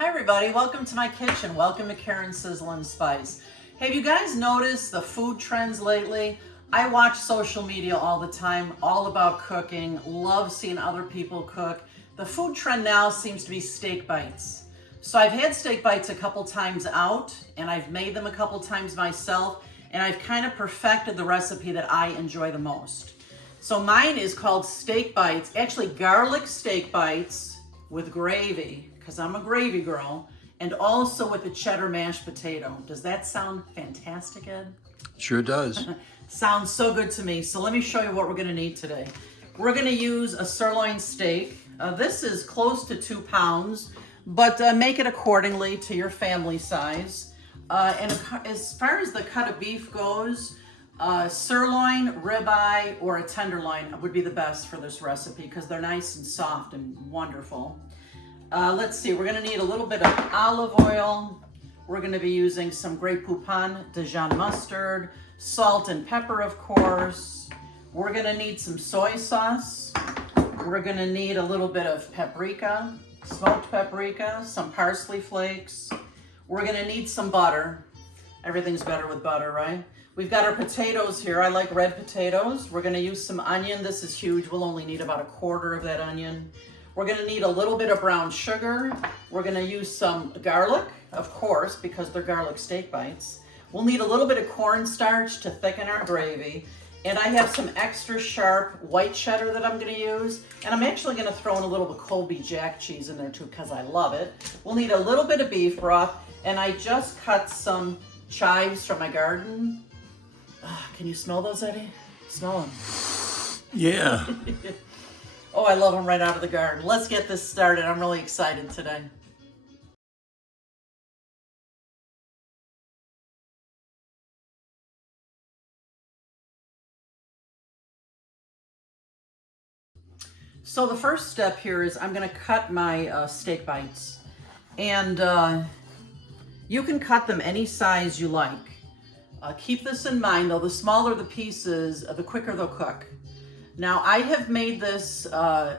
Hi everybody, welcome to my kitchen. Welcome to Karen's Sizzle and Spice. Have you guys noticed the food trends lately? I watch social media all the time, all about cooking, love seeing other people cook. The food trend now seems to be steak bites. So I've had steak bites a couple times out, and I've made them a couple times myself, and I've kind of perfected the recipe that I enjoy the most. So mine is called steak bites, actually garlic steak bites with gravy, because I'm a gravy girl, and also with a cheddar mashed potato. Does that sound fantastic, Ed? Sure does. Sounds so good to me. So let me show you what we're gonna need today. We're gonna use a sirloin steak. This is close to 2 pounds, but make it accordingly to your family size. And as far as the cut of beef goes, sirloin, ribeye, or a tenderloin would be the best for this recipe because they're nice and soft and wonderful. Let's see, we're gonna need a little bit of olive oil. We're gonna be using some Grey Poupon Dijon mustard, salt and pepper, of course. We're gonna need some soy sauce. We're gonna need a little bit of paprika, smoked paprika, some parsley flakes. We're gonna need some butter. Everything's better with butter, right? We've got our potatoes here. I like red potatoes. We're gonna use some onion. This is huge. We'll only need about 1/4 of that onion. We're gonna need a little bit of brown sugar. We're gonna use some garlic, of course, because they're garlic steak bites. We'll need a little bit of cornstarch to thicken our gravy. And I have some extra sharp white cheddar that I'm gonna use. And I'm actually gonna throw in a little bit Colby Jack cheese in there too, because I love it. We'll need a little bit of beef broth. And I just cut some chives from my garden. Can you smell those, Eddie? Smell them. Yeah. Oh, I love them right out of the garden. Let's get this started. I'm really excited today. So the first step here is I'm going to cut my steak bites. And you can cut them any size you like. Keep this in mind, though. The smaller the pieces, the quicker they'll cook. Now, I have made this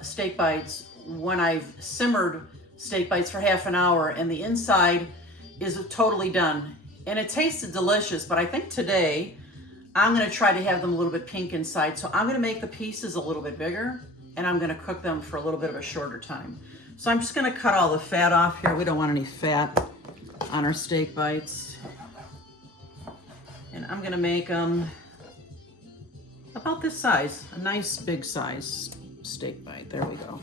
steak bites when I've simmered steak bites for half an hour, and the inside is totally done. And it tasted delicious, but I think today I'm gonna try to have them a little bit pink inside. So I'm gonna make the pieces a little bit bigger, and I'm gonna cook them for a little bit of a shorter time. So I'm just gonna cut all the fat off here. We don't want any fat on our steak bites. And I'm gonna make them about this size, a nice big size steak bite. There we go.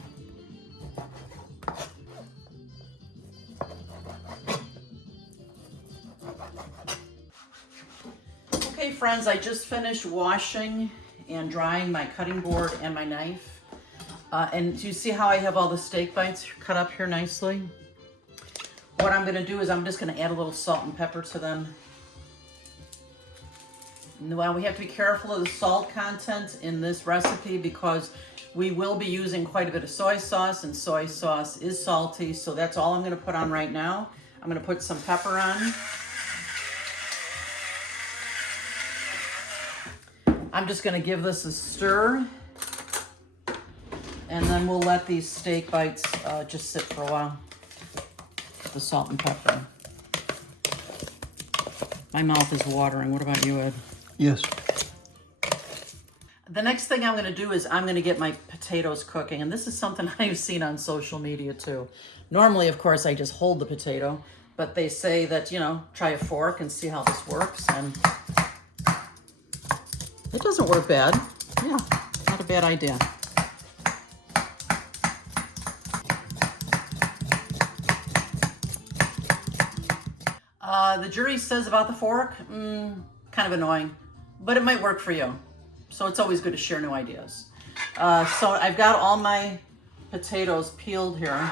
Okay, friends, I just finished washing and drying my cutting board and my knife. And do you see how I have all the steak bites cut up here nicely? What I'm gonna do is I'm just gonna add a little salt and pepper to them. Well, we have to be careful of the salt content in this recipe because we will be using quite a bit of soy sauce, and soy sauce is salty, so that's all I'm going to put on right now. I'm going to put some pepper on. I'm just going to give this a stir, and then we'll let these steak bites just sit for a while with the salt and pepper. My mouth is watering. What about you, Ed? Yes. The next thing I'm going to do is I'm going to get my potatoes cooking, and this is something I've seen on social media too. Normally, of course, I just hold the potato, but they say that, you know, try a fork and see how this works, and it doesn't work bad. Yeah, not a bad idea. The jury says about the fork, kind of annoying. But it might work for you. So it's always good to share new ideas. So I've got all my potatoes peeled here.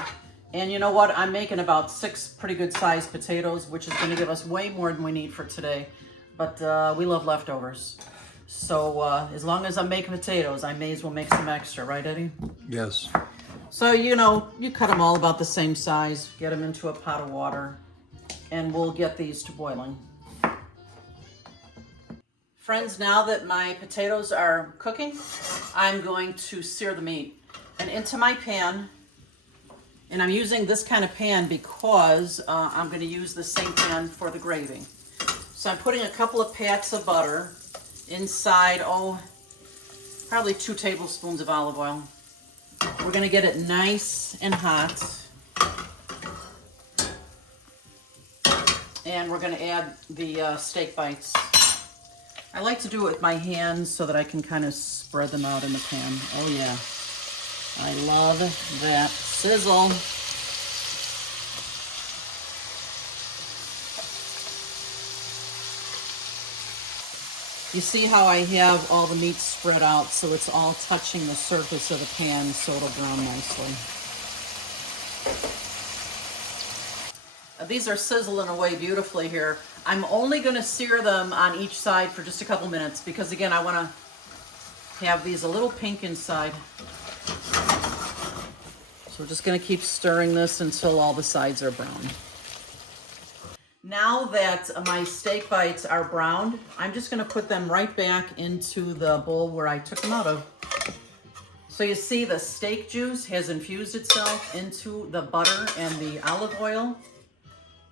And you know what? I'm making about 6 pretty good sized potatoes, which is going to give us way more than we need for today. But we love leftovers. So as long as I'm making potatoes, I may as well make some extra, right, Eddie? Yes. So, you know, you cut them all about the same size. Get them into a pot of water. And we'll get these to boiling. Friends, now that my potatoes are cooking, I'm going to sear the meat. And into my pan, And I'm using this kind of pan because I'm going to use the same pan for the gravy. So I'm putting a couple of pats of butter inside, probably 2 tablespoons of olive oil. We're going to get it nice and hot. And we're going to add the steak bites. I like to do it with my hands so that I can kind of spread them out in the pan. Oh yeah, I love that sizzle. You see how I have all the meat spread out so it's all touching the surface of the pan so it'll brown nicely. These are sizzling away beautifully here. I'm only going to sear them on each side for just a couple minutes because, again, I want to have these a little pink inside. So we're just going to keep stirring this until all the sides are brown. Now that my steak bites are browned, I'm just going to put them right back into the bowl where I took them out of. So you see the steak juice has infused itself into the butter and the olive oil,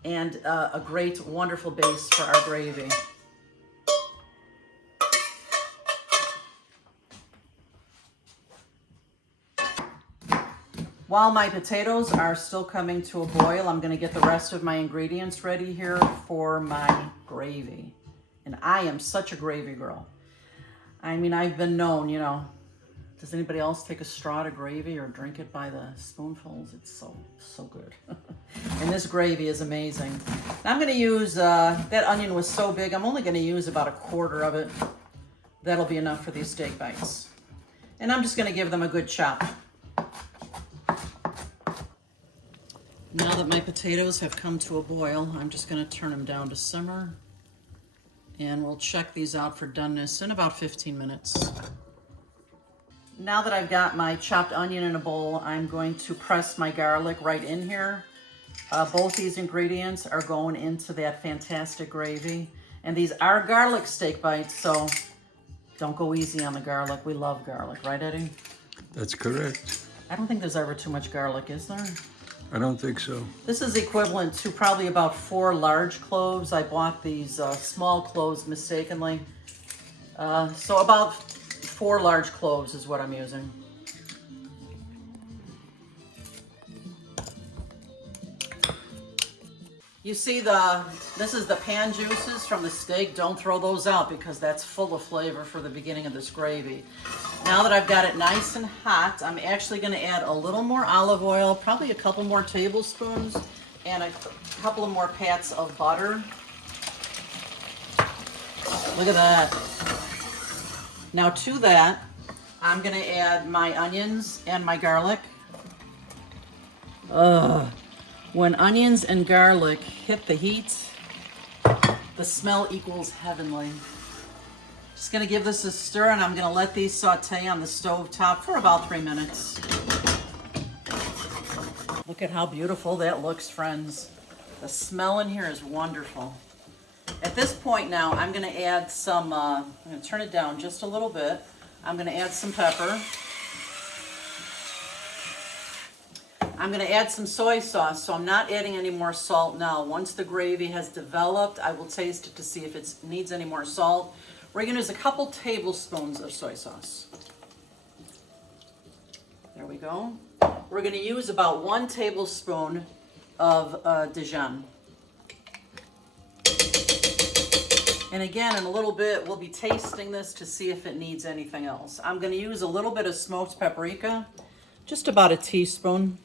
and a great, wonderful base for our gravy. While my potatoes are still coming to a boil, I'm going to get the rest of my ingredients ready here for my gravy. And I am such a gravy girl. I mean, I've been known, you know, does anybody else take a straw to gravy or drink it by the spoonfuls? It's so good. And this gravy is amazing. I'm going to use, that onion was so big, I'm only going to use about 1/4 of it. That'll be enough for these steak bites. And I'm just going to give them a good chop. Now that my potatoes have come to a boil, I'm just going to turn them down to simmer. And we'll check these out for doneness in about 15 minutes. Now that I've got my chopped onion in a bowl, I'm going to press my garlic right in here. Both these ingredients are going into that fantastic gravy. And these are garlic steak bites, so don't go easy on the garlic. We love garlic, right, Eddie? That's correct. I don't think there's ever too much garlic, is there? I don't think so. This is equivalent to probably about 4 large cloves. I bought these small cloves mistakenly. So about 4 large cloves is what I'm using. You see this is the pan juices from the steak. Don't throw those out because that's full of flavor for the beginning of this gravy. Now that I've got it nice and hot, I'm actually going to add a little more olive oil, probably a couple more tablespoons, and a couple of more pats of butter. Look at that. Now to that, I'm going to add my onions and my garlic. When onions and garlic hit the heat, the smell equals heavenly. Just gonna give this a stir, and I'm gonna let these saute on the stove top for about 3 minutes. Look at how beautiful that looks, friends. The smell in here is wonderful. At this point now, I'm gonna add some, I'm gonna turn it down just a little bit. I'm gonna add some pepper. I'm going to add some soy sauce, so I'm not adding any more salt now. Once the gravy has developed, I will taste it to see if it needs any more salt. We're going to use a couple tablespoons of soy sauce. There we go. We're going to use about 1 tablespoon of Dijon. And again, in a little bit, we'll be tasting this to see if it needs anything else. I'm going to use a little bit of smoked paprika, just about a teaspoon.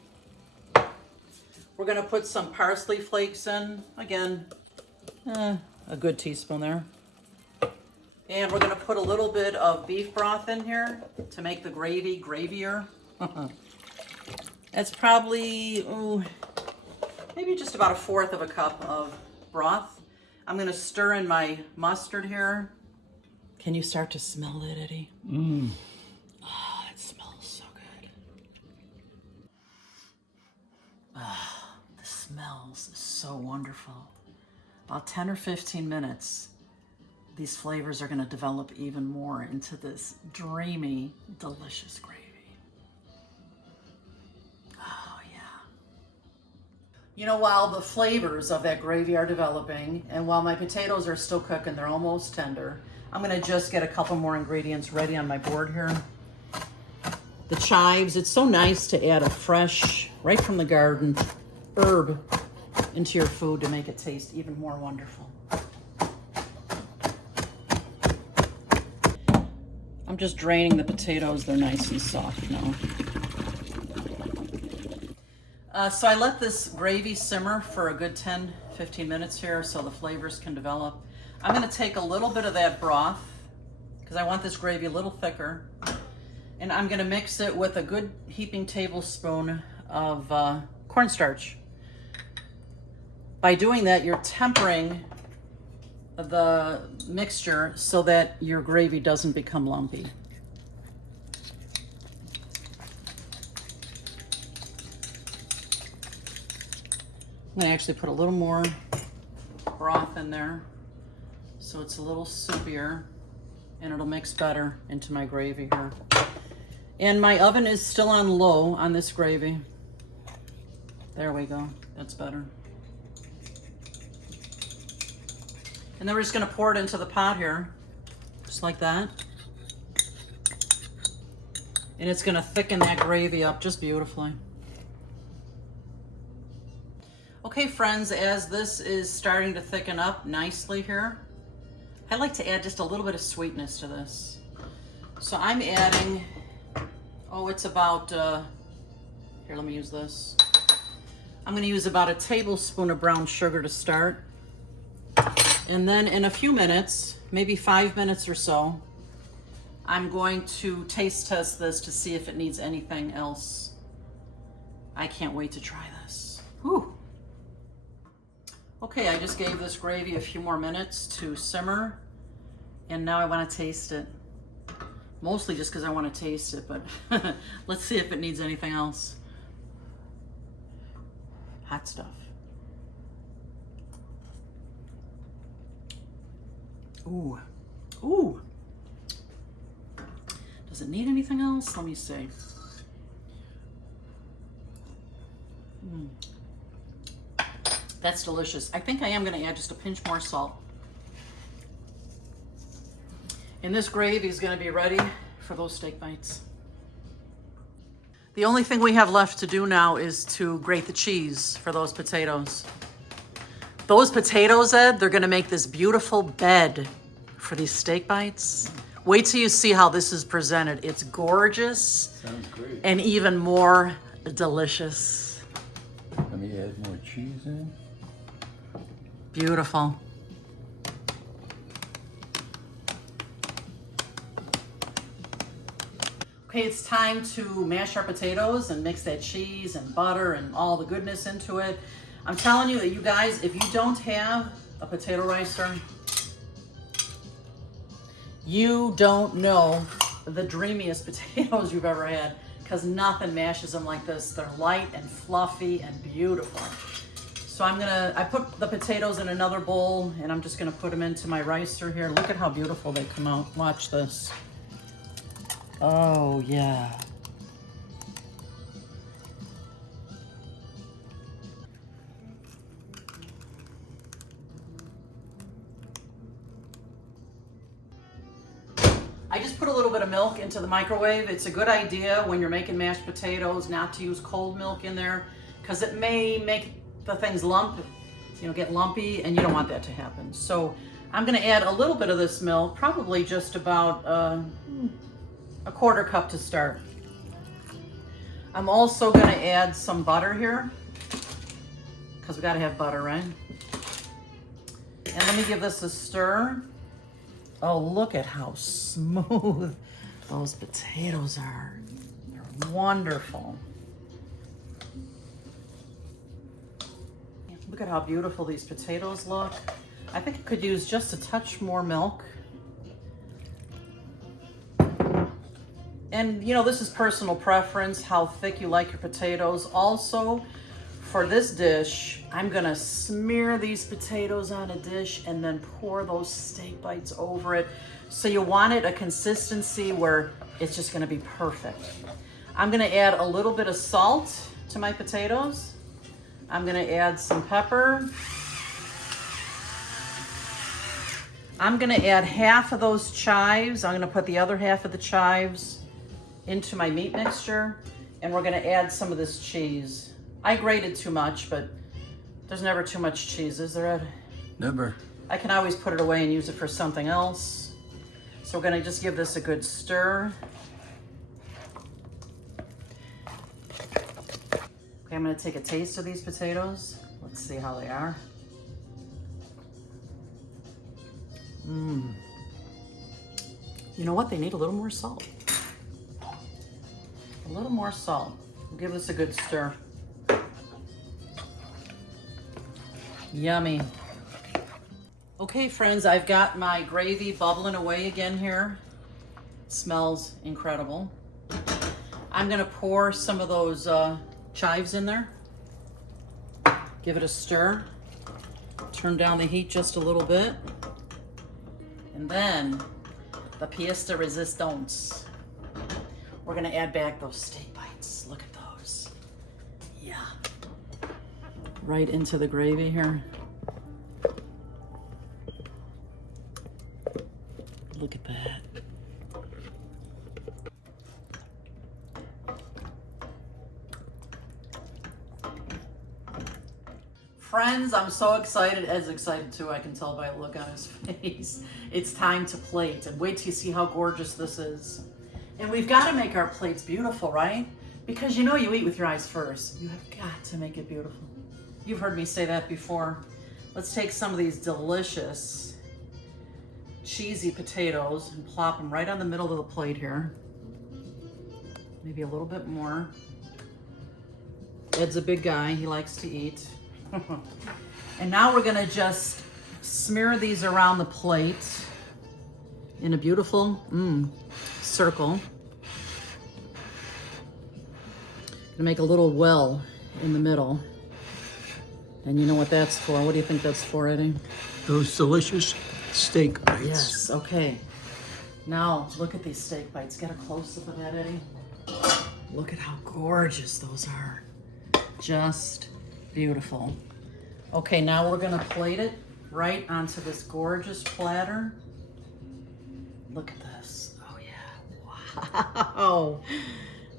We're going to put some parsley flakes in. Again, a good teaspoon there. And we're going to put a little bit of beef broth in here to make the gravy gravier. That's probably, maybe just about 1/4 of a cup of broth. I'm going to stir in my mustard here. Can you start to smell that, Eddie? Oh, it smells so good. The smells so wonderful. About 10 or 15 minutes, these flavors are going to develop even more into this dreamy, delicious gravy. Oh, yeah. You know, while the flavors of that gravy are developing and while my potatoes are still cooking, they're almost tender, I'm gonna just get a couple more ingredients ready on my board here. The chives, it's so nice to add a fresh, right from the garden, herb into your food to make it taste even more wonderful. I'm just draining the potatoes, they're nice and soft now. So I let this gravy simmer for a good 10-15 minutes here so the flavors can develop. I'm gonna take a little bit of that broth because I want this gravy a little thicker, and I'm gonna mix it with a good heaping tablespoon of cornstarch. By doing that, you're tempering the mixture so that your gravy doesn't become lumpy. I'm gonna actually put a little more broth in there so it's a little soupier and it'll mix better into my gravy here. And my oven is still on low on this gravy. There we go, that's better. And then we're just gonna pour it into the pot here, just like that. And it's gonna thicken that gravy up just beautifully. Okay friends, as this is starting to thicken up nicely here, I like to add just a little bit of sweetness to this. So I'm adding, it's about, here, let me use this. I'm gonna use about a tablespoon of brown sugar to start. And then in a few minutes, maybe 5 minutes or so, I'm going to taste test this to see if it needs anything else. I can't wait to try this. Whew. Okay, I just gave this gravy a few more minutes to simmer, and now I want to taste it. Mostly just because I want to taste it, but let's see if it needs anything else. Hot stuff. Ooh, ooh. Does it need anything else? Let me see. That's delicious. I think I am gonna add just a pinch more salt. And this gravy is gonna be ready for those steak bites. The only thing we have left to do now is to grate the cheese for those potatoes. Those potatoes, Ed, they're gonna make this beautiful bed for these steak bites. Wait till you see how this is presented. It's gorgeous. Sounds great. And even more delicious. Let me add more cheese in. Beautiful. Okay, it's time to mash our potatoes and mix that cheese and butter and all the goodness into it. I'm telling you, you guys, if you don't have a potato ricer, you don't know the dreamiest potatoes you've ever had, because nothing mashes them like this. They're light and fluffy and beautiful. So I put the potatoes in another bowl, and I'm just gonna put them into my ricer here. Look at how beautiful they come out. Watch this. Oh yeah. I just put a little bit of milk into the microwave. It's a good idea when you're making mashed potatoes not to use cold milk in there, because it may make the things get lumpy, and you don't want that to happen. So I'm gonna add a little bit of this milk, probably just about a quarter cup to start. I'm also gonna add some butter here, because we gotta have butter, right? And let me give this a stir. Oh, look at how smooth those potatoes are. They're wonderful. Look at how beautiful these potatoes look. I think I could use just a touch more milk. And this is personal preference, how thick you like your potatoes. Also, for this dish, I'm gonna smear these potatoes on a dish and then pour those steak bites over it. So you want it a consistency where it's just gonna be perfect. I'm gonna add a little bit of salt to my potatoes. I'm gonna add some pepper. I'm gonna add half of those chives. I'm gonna put the other half of the chives into my meat mixture, and we're gonna add some of this cheese. I grated too much, but there's never too much cheese, is there, Ed? Never. I can always put it away and use it for something else. So we're gonna just give this a good stir. Okay, I'm gonna take a taste of these potatoes. Let's see how they are. You know what? They need a little more salt. A little more salt. We'll give this a good stir. Yummy. Okay, friends, I've got my gravy bubbling away again here. It smells incredible. I'm gonna pour some of those chives in there. Give it a stir. Turn down the heat just a little bit. And then, the pièce de résistance. We're gonna add back those steak bites. Look at those. Yeah. Right into the gravy here. Look at that. Friends, I'm so excited. Ed's excited too, I can tell by the look on his face. It's time to plate, and wait till you see how gorgeous this is. And we've got to make our plates beautiful, right? Because you know you eat with your eyes first. You have got to make it beautiful. You've heard me say that before. Let's take some of these delicious cheesy potatoes and plop them right on the middle of the plate here. Maybe a little bit more. Ed's a big guy, he likes to eat. And now we're gonna just smear these around the plate in a beautiful circle. Gonna make a little well in the middle. And you know what that's for. What do you think that's for, Eddie? Those delicious steak bites. Yes, okay. Now, look at these steak bites. Get a close-up of that, Eddie. Look at how gorgeous those are. Just beautiful. Okay, now we're gonna plate it right onto this gorgeous platter. Look at this. Oh yeah, wow.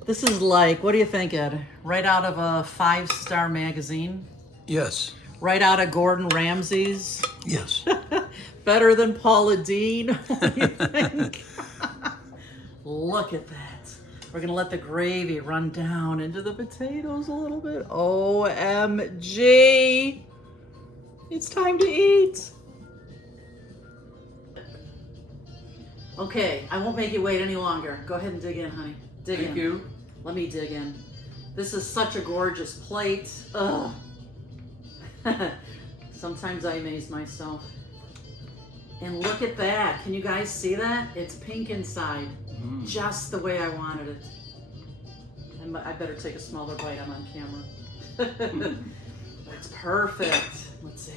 This is like, what do you think, Ed? Right out of a 5-star magazine? Yes. Right out of Gordon Ramsay's? Yes. Better than Paula Deen? What do you think? Look at that. We're gonna let the gravy run down into the potatoes a little bit. OMG. It's time to eat. Okay, I won't make you wait any longer. Go ahead and dig in, honey. Dig in. Thank you. Let me dig in. This is such a gorgeous plate. Ugh. Sometimes I amaze myself. And look at that. Can you guys see that? It's pink inside. Just the way I wanted it. And I better take a smaller bite. I'm on camera. That's perfect. Let's see.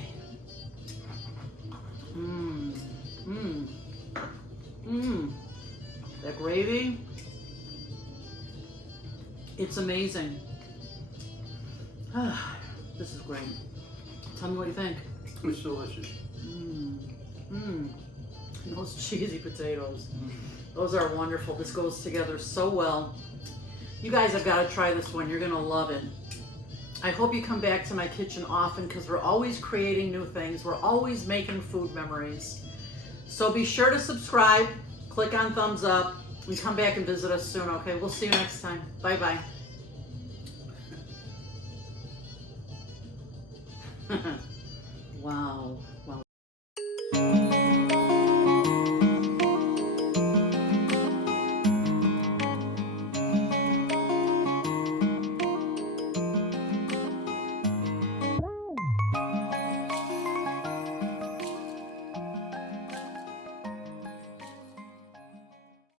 That gravy. It's amazing. This is great. Tell me what you think. It's delicious. Those cheesy potatoes. Those are wonderful. This goes together so well. You guys have got to try this one. You're going to love it. I hope you come back to my kitchen often because we're always creating new things. We're always making food memories. So be sure to subscribe, click on thumbs up, and come back and visit us soon, okay? We'll see you next time. Bye-bye. Wow.